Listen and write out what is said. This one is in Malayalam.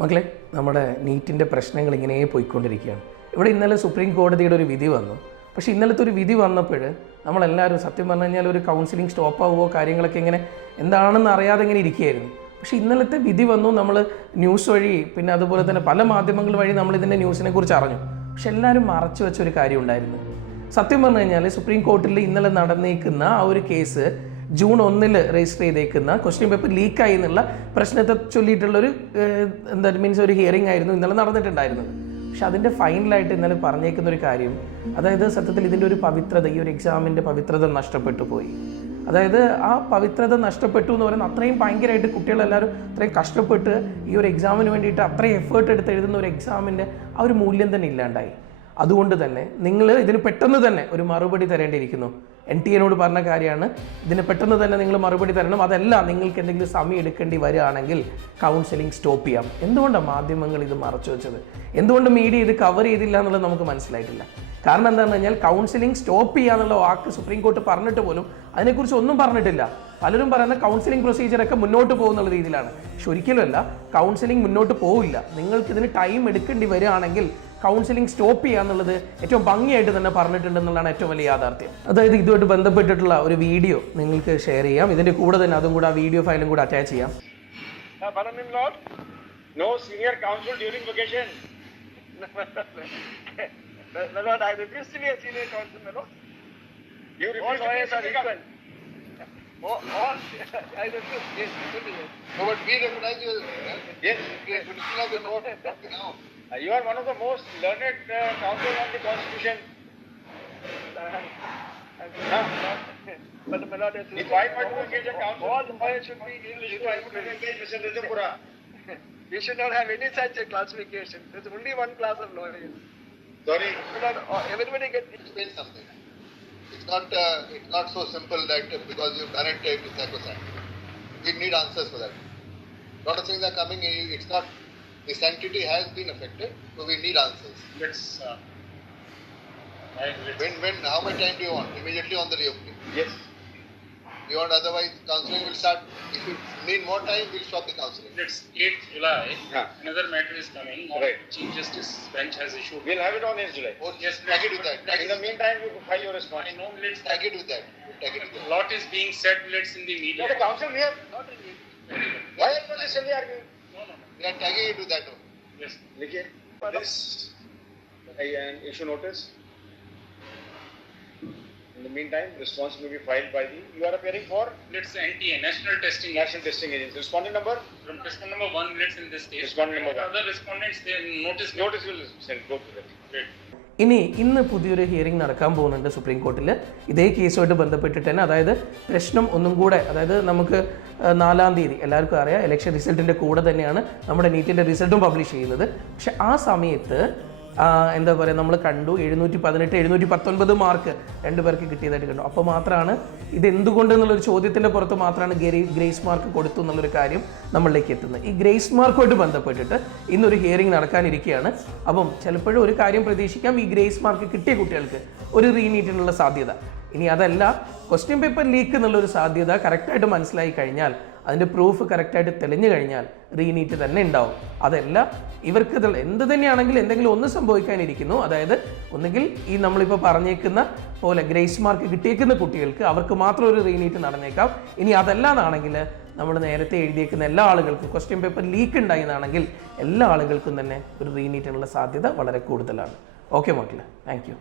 മക്കളെ, നമ്മുടെ നീറ്റിൻ്റെ പ്രശ്നങ്ങൾ ഇങ്ങനെ പോയിക്കൊണ്ടിരിക്കുകയാണ്. ഇവിടെ ഇന്നലെ സുപ്രീം കോടതിയുടെ ഒരു വിധി വന്നു. പക്ഷേ ഇന്നലത്തെ ഒരു വിധി വന്നപ്പോൾ നമ്മളെല്ലാവരും സത്യം പറഞ്ഞു കഴിഞ്ഞാൽ ഒരു കൗൺസിലിംഗ് സ്റ്റോപ്പ് ആവുമോ കാര്യങ്ങളൊക്കെ ഇങ്ങനെ എന്താണെന്ന് അറിയാതെ ഇങ്ങനെ ഇരിക്കുകയായിരുന്നു. പക്ഷേ ഇന്നലത്തെ വിധി വന്നു. നമ്മൾ ന്യൂസ് വഴി പിന്നെ അതുപോലെ തന്നെ പല മാധ്യമങ്ങൾ വഴി നമ്മളിതിൻ്റെ ന്യൂസിനെ കുറിച്ച് അറിഞ്ഞു. പക്ഷെ എല്ലാവരും മറച്ചു വെച്ചൊരു കാര്യം ഉണ്ടായിരുന്നു. സത്യം പറഞ്ഞു കഴിഞ്ഞാൽ സുപ്രീം കോർട്ടിൽ ഇന്നലെ നടന്നേക്കുന്ന ആ ഒരു കേസ് ജൂൺ 1 രജിസ്റ്റർ ചെയ്തേക്കുന്ന ക്വസ്റ്റ്യൻ പേപ്പർ ലീക്കായി എന്നുള്ള പ്രശ്നത്തെ ചൊല്ലിയിട്ടുള്ളൊരു മീൻസ് ഒരു ഹിയറിംഗ് ആയിരുന്നു ഇന്നലെ നടന്നിട്ടുണ്ടായിരുന്നത്. പക്ഷെ അതിൻ്റെ ഫൈനലായിട്ട് ഇന്നലെ പറഞ്ഞേക്കുന്ന ഒരു കാര്യം, അതായത് സത്യത്തിൽ ഇതിൻ്റെ ഒരു പവിത്രത, ഈ ഒരു എക്സാമിൻ്റെ പവിത്രത നഷ്ടപ്പെട്ടു പോയി. അതായത് ആ പവിത്രത നഷ്ടപ്പെട്ടു എന്ന് പറയുന്നത് അത്രയും ഭയങ്കരമായിട്ട് കുട്ടികളെല്ലാവരും അത്രയും കഷ്ടപ്പെട്ട് ഈ ഒരു എക്സാമിന് വേണ്ടിയിട്ട് അത്രയും എഫേർട്ട് എടുത്ത് എഴുതുന്ന ഒരു എക്സാമിൻ്റെ ആ ഒരു മൂല്യം തന്നെ ഇല്ലാണ്ടായി. അതുകൊണ്ട് തന്നെ നിങ്ങൾ ഇതിന് പെട്ടെന്ന് തന്നെ ഒരു മറുപടി തരേണ്ടിയിരിക്കുന്നു. NTA പറഞ്ഞ കാര്യമാണ്, ഇതിന് പെട്ടെന്ന് തന്നെ നിങ്ങൾ മറുപടി തരണം. അതല്ല, നിങ്ങൾക്ക് എന്തെങ്കിലും സമയം എടുക്കേണ്ടി വരികയാണെങ്കിൽ കൗൺസിലിംഗ് സ്റ്റോപ്പ് ചെയ്യാം. എന്തുകൊണ്ടാണ് മാധ്യമങ്ങൾ ഇത് മറച്ചു വെച്ചത്? എന്തുകൊണ്ട് മീഡിയ ഇത് കവർ ചെയ്തില്ല എന്നുള്ളത് നമുക്ക് മനസ്സിലായിട്ടില്ല. കാരണം എന്താണെന്ന് കഴിഞ്ഞാൽ കൗൺസിലിംഗ് സ്റ്റോപ്പ് ചെയ്യുക എന്നുള്ള വാക്ക് സുപ്രീം കോർട്ട് പറഞ്ഞിട്ട് പോലും അതിനെക്കുറിച്ച് ഒന്നും പറഞ്ഞിട്ടില്ല. പലരും പറയുന്ന കൗൺസിലിംഗ് പ്രൊസീജിയറൊക്കെ മുന്നോട്ട് പോകുന്നുള്ള രീതിയിലാണ്. പക്ഷെ ഒരിക്കലുമല്ല, കൗൺസിലിംഗ് മുന്നോട്ട് പോവില്ല. നിങ്ങൾക്ക് ഇതിന് ടൈം എടുക്കേണ്ടി വരികയാണെങ്കിൽ കൗൺസിലിംഗ് സ്റ്റോപ്പ് ചെയ്യുക എന്നുള്ളത് ഏറ്റവും ഭംഗിയായിട്ട് തന്നെ പറഞ്ഞിട്ടുണ്ടെന്നുള്ളതാണ് ഏറ്റവും വലിയ യാഥാർത്ഥ്യം. അതായത് ഇതുമായിട്ട് ബന്ധപ്പെട്ടിട്ടുള്ള ഒരു വീഡിയോ നിങ്ങൾക്ക് ഷെയർ ചെയ്യാം. ഇതിൻ്റെ കൂടെ തന്നെ അതും കൂടെ ആ വീഡിയോ ഫയലും കൂടെ അറ്റാച്ച് ചെയ്യാം. No senior counsel during vacation. My lord, I refuse to be a senior counsel, my lord. You refuse to be a senior counsel. I refuse. Yes, continue. No, but we recognize you. Yes. Yes, but still have the court now. You are one of the most learned counsel on the constitution. But my lord, if I were to engage a counsel, all lawyers should be English. If I were to engage Mr. Rijapura, We should not have any such a classification. There's only one class of lawyers. sorry. Everybody gets explain something. It's not so simple that because you've done it, it's sacrosanct. We need answers for that. A lot of things are coming. It's not, the sanctity has been affected, so we need answers. Let's. When, how much time do you want? Immediately on the reopening. Yes. You want, otherwise counselling will start. If you need more time, we'll stop the counselling. It's 8th July. Yeah. Another matter is coming. Right. Chief Justice bench has issued. We'll have it on 8th July. Or Yes, just tag it with that. Tag In it the meantime, you file your response. I know. Let's tag it with that. Tag it with a that. lot is being said. Let's in the media. The counsel here. Not really. Why are you still arguing? No. We are tagging it with that one. Yes. Likhiye. This and issue notice. In the meantime, response will be filed by the. You are appearing for Let's NTA, National Testing National Testing Agency. Respondent number. From respondent number 1, let's in this case. Respondent number 1. Other respondents, their notice. Notice will send. Go to them. Great. ഇന്ന് പുതിയൊരു ഹിയറിംഗ് നടക്കാൻ പോകുന്നുണ്ട് സുപ്രീം കോർട്ടിൽ. ഇതേ കേസുമായിട്ട് ബന്ധപ്പെട്ടിട്ട് തന്നെ, അതായത് പ്രശ്നം ഒന്നും കൂടെ, അതായത് നമുക്ക് 4-ാം തീയതി എല്ലാവർക്കും അറിയാം ഇലക്ഷൻ റിസൾട്ടിൻ്റെ കൂടെ തന്നെയാണ് നമ്മുടെ നീറ്റിൻ്റെ റിസൾട്ടും പബ്ലിഷ് ചെയ്യുന്നത്. പക്ഷെ ആ സമയത്ത് എന്താ പറയുക, നമ്മൾ കണ്ടു 718, 719 മാർക്ക് 2 പേർക്ക് കിട്ടിയതായിട്ട് കണ്ടു. അപ്പോൾ മാത്രമാണ് ഇത് എന്തുകൊണ്ട് എന്നുള്ളൊരു ചോദ്യത്തിൻ്റെ പുറത്ത് മാത്രമാണ് ഗ്രേസ് മാർക്ക് കൊടുത്തു എന്നുള്ളൊരു കാര്യം നമ്മളിലേക്ക് എത്തുന്നത്. ഈ ഗ്രേസ് മാർക്കുമായിട്ട് ബന്ധപ്പെട്ടിട്ട് ഇന്നൊരു ഹിയറിംഗ് നടക്കാനിരിക്കുകയാണ്. അപ്പം ചിലപ്പോഴും ഒരു കാര്യം പ്രതീക്ഷിക്കാം, ഈ ഗ്രേസ് മാർക്ക് കിട്ടിയ കുട്ടികൾക്ക് ഒരു റീനീറ്റിനുള്ള സാധ്യത. ഇനി അതല്ല, ക്വസ്റ്റ്യൻ പേപ്പർ ലീക്ക് എന്നുള്ളൊരു സാധ്യത കറക്റ്റായിട്ട് മനസ്സിലായി കഴിഞ്ഞാൽ, അതിൻ്റെ പ്രൂഫ് കറക്റ്റായിട്ട് തെളിഞ്ഞു കഴിഞ്ഞാൽ റീനീറ്റ് തന്നെ ഉണ്ടാവും. അതല്ല, ഇവർക്ക് എന്ത് തന്നെയാണെങ്കിലും എന്തെങ്കിലും ഒന്ന് സംഭവിക്കാനിരിക്കുന്നു. അതായത് ഒന്നുകിൽ ഈ നമ്മളിപ്പോൾ പറഞ്ഞേക്കുന്ന പോലെ ഗ്രേസ് മാർക്ക് കിട്ടിയേക്കുന്ന കുട്ടികൾക്ക് അവർക്ക് മാത്രം ഒരു റീനീറ്റ് നടന്നേക്കാം. ഇനി അതല്ലാന്നാണെങ്കിൽ നമ്മൾ നേരത്തെ എഴുതിയേക്കുന്ന എല്ലാ ആളുകൾക്കും ക്വസ്റ്റ്യൻ പേപ്പർ ലീക്ക് ഉണ്ടായെന്നാണെങ്കിൽ എല്ലാ ആളുകൾക്കും തന്നെ ഒരു റീനീറ്റിനുള്ള സാധ്യത വളരെ കൂടുതലാണ്. ഓക്കെ മക്കളെ, താങ്ക് യു.